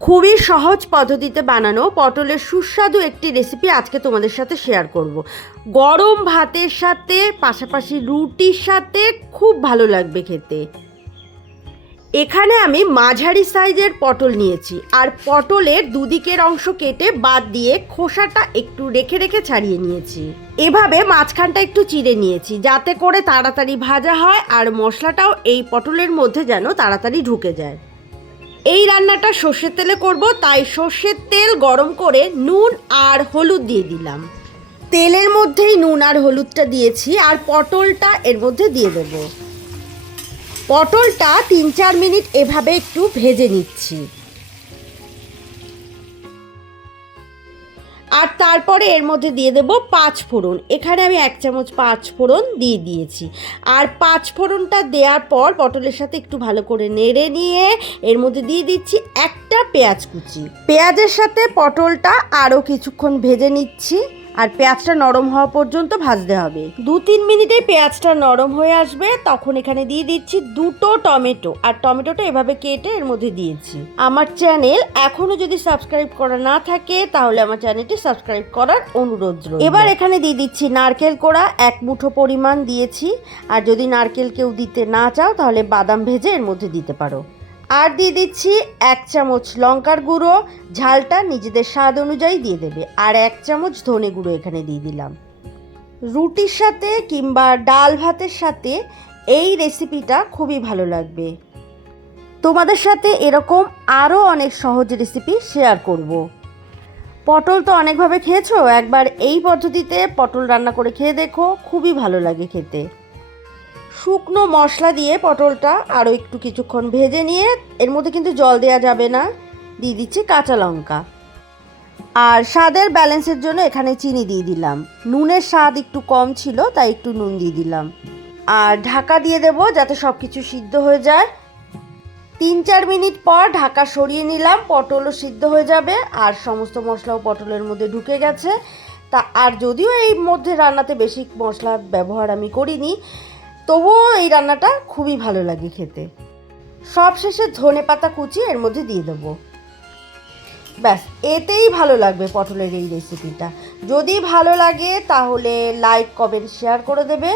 খুবই সহজ পদ্ধতিতে বানানো পটলের সুস্বাদু একটি রেসিপি আজকে তোমাদের সাথে শেয়ার করব। গরম ভাতের সাথে পাশাপাশি রুটির সাথে খুব ভালো লাগবে খেতে। এখানে আমি মাঝারি সাইজের পটল নিয়েছি, আর পটলের দুদিকের অংশ কেটে বাদ দিয়ে খোসাটা একটু রেখে রেখে ছাড়িয়ে নিয়েছি। এভাবে মাঝখানটা একটু চিড়ে নিয়েছি যাতে করে তাড়াতাড়ি ভাজা হয় আর মশলাটাও এই পটলের মধ্যে যেন তাড়াতাড়ি ঢুকে যায়। এই রান্নাটা সর্ষের তেলে করব, তাই সর্ষের তেল গরম করে নুন আর হলুদ দিয়ে দিলাম। তেলের মধ্যেই নুন আর হলুদটা দিয়েছি, আর পটলটা এর মধ্যে দিয়ে দেব। পটলটা 3-4 মিনিট এভাবে একটু ভেজে নিচ্ছি। আর তারপরে এর মধ্যে দিয়ে দেব 5 ফোড়ন। এখানে আমি 1 চামচ 5 ফোড়ন দিয়ে দিয়েছি। আর 5 ফোড়নটা দেওয়ার পর পটলের সাথে একটু ভালো করে নেড়ে নিয়ে এর মধ্যে দিয়ে দিচ্ছি একটা পেঁয়াজ কুচি। পেঁয়াজের সাথে পটলটা আরও কিছুক্ষণ ভেজে নিচ্ছি, আর পেঁয়াজটা নরম হওয়া পর্যন্ত ভাজতে হবে। 2-3 মিনিটে পেঁয়াজটা নরম হয়ে আসবে, তখন এখানে দিয়ে দিচ্ছি 2টো টমেটো। আর টমেটোটা এভাবে কেটে এর মধ্যে দিয়েছি। আমার চ্যানেল এখনও যদি সাবস্ক্রাইব করা না থাকে তাহলে আমার চ্যানেলটি সাবস্ক্রাইব করার অনুরোধ রইল। এবার এখানে দিয়ে দিচ্ছি নারকেল কোড়া 1 মুঠো পরিমাণ দিয়েছি। আর যদি নারকেল কেউ দিতে না চাও তাহলে বাদাম ভেজে এর মধ্যে দিতে পারো। আর দিয়ে দিচ্ছি 1 চামচ লঙ্কার গুঁড়ো, ঝালটা নিজেদের স্বাদ অনুযায়ী দিয়ে দেবে। আর 1 চামচ ধনে গুঁড়ো এখানে দিয়ে দিলাম। রুটির সাথে কিংবা ডাল ভাতের সাথে এই রেসিপিটা খুবই ভালো লাগবে। তোমাদের সাথে এরকম আরও অনেক সহজ রেসিপি শেয়ার করব। পটল তো অনেকভাবে খেয়েছো, একবার এই পদ্ধতিতে পটল রান্না করে খেয়ে দেখো, খুবই ভালো লাগে খেতে। শুকনো মশলা দিয়ে পটলটা আরও একটু কিছুক্ষণ ভেজে নিয়ে এর মধ্যে কিন্তু জল দেওয়া যাবে না, দিয়ে দিচ্ছি কাঁচা লঙ্কা। আর স্বাদের ব্যালেন্সের জন্য এখানে চিনি দিয়ে দিলাম। নুনের স্বাদ একটু কম ছিল তাই একটু নুন দিয়ে দিলাম। আর ঢাকা দিয়ে দেব যাতে সব কিছু সিদ্ধ হয়ে যায়। 3-4 মিনিট পর ঢাকা সরিয়ে নিলাম, পটলও সিদ্ধ হয়ে যাবে আর সমস্ত মশলাও পটলের মধ্যে ঢুকে গেছে। আর যদিও এই মধ্যে রান্নাতে বেশি মশলা ব্যবহার আমি করিনি, তবুও এই রান্নাটা খুবই ভালো লাগে খেতে। সব শেষে ধনেপাতা কুচি এর মধ্যে দিয়ে দেবো। ব্যাস, এতেই ভালো লাগবে পটলের এই রেসিপিটা। যদি ভালো লাগে তাহলে লাইক, কমেন্ট, শেয়ার করে দেবে।